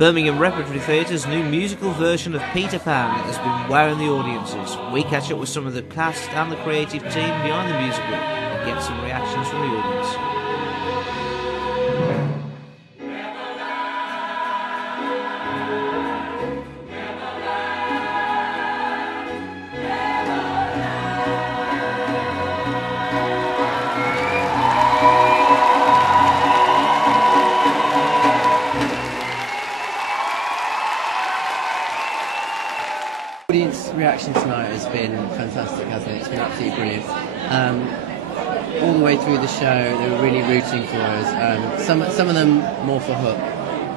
Birmingham Repertory Theatre's new musical version of Peter Pan has been wowing the audiences. We catch up with some of the cast and the creative team behind the musical and get some reactions from the audience. Audience reaction tonight has been fantastic, hasn't it? It's been absolutely brilliant. All the way through the show, they were really rooting for us. Some of them more for Hook,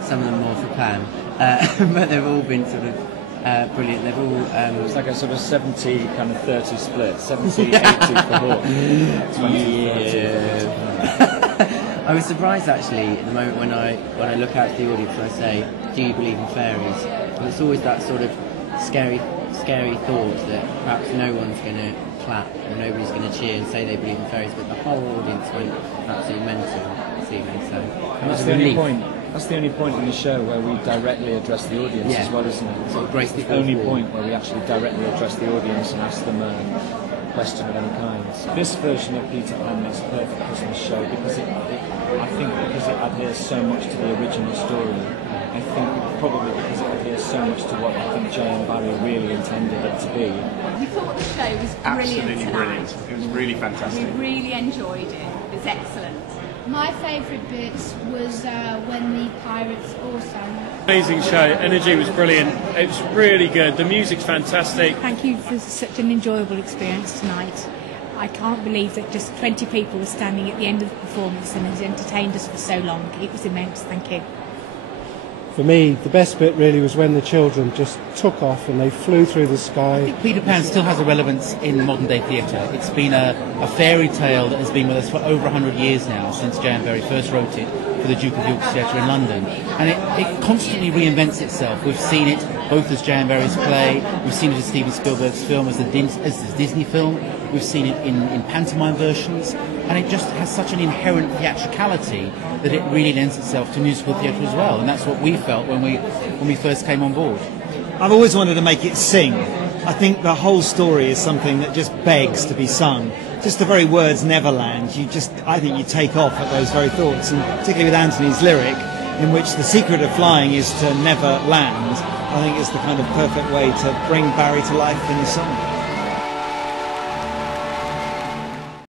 some of them more for Pan, but they've all been sort of brilliant. They've all. It's like a sort of 70 kind of 30 split, 70, 80 for Hook. Yeah. I was surprised actually at the moment when I look out to the audience and I say, "Do you believe in fairies?" And it's always that sort of scary thought that perhaps no one's going to clap and nobody's going to cheer and say they believe in fairies, but the whole audience went absolutely mental this evening. So that's the only point. That's the only point in the show where we directly address the audience as well, isn't it? So it's the only point where we actually directly address the audience and ask them a question of any kind. This version of Peter Pan makes a perfect Christmas show because I think because it adheres so much to the original story. I think probably because it adheres so much to what I think Jay and Barry really intended it to be. We thought the show was brilliant. Absolutely brilliant. It was really fantastic. We really enjoyed it. It was excellent. My favourite bit was when the pirates all sang. Amazing show. Energy was brilliant. It was really good. The music's fantastic. Thank you for such an enjoyable experience tonight. I can't believe that just 20 people were standing at the end of the performance and has entertained us for so long. It was immense. Thank you. For me, the best bit really was when the children just took off and they flew through the sky. I think Peter Pan still has a relevance in modern day theatre. It's been a fairy tale that has been with us for over 100 years now, since J.M. Barrie first wrote it for the Duke of York's Theatre in London. And it constantly reinvents itself. We've seen it both as J.M. Barrie's play, we've seen it as Steven Spielberg's film, as the Disney film, we've seen it in pantomime versions, and it just has such an inherent theatricality that it really lends itself to musical theatre as well, and that's what we felt when we first came on board. I've always wanted to make it sing. I think the whole story is something that just begs to be sung. Just the very words Neverland, I think you take off at those very thoughts, and particularly with Anthony's lyric, in which the secret of flying is to never land, I think it's the kind of perfect way to bring Barry to life in the song.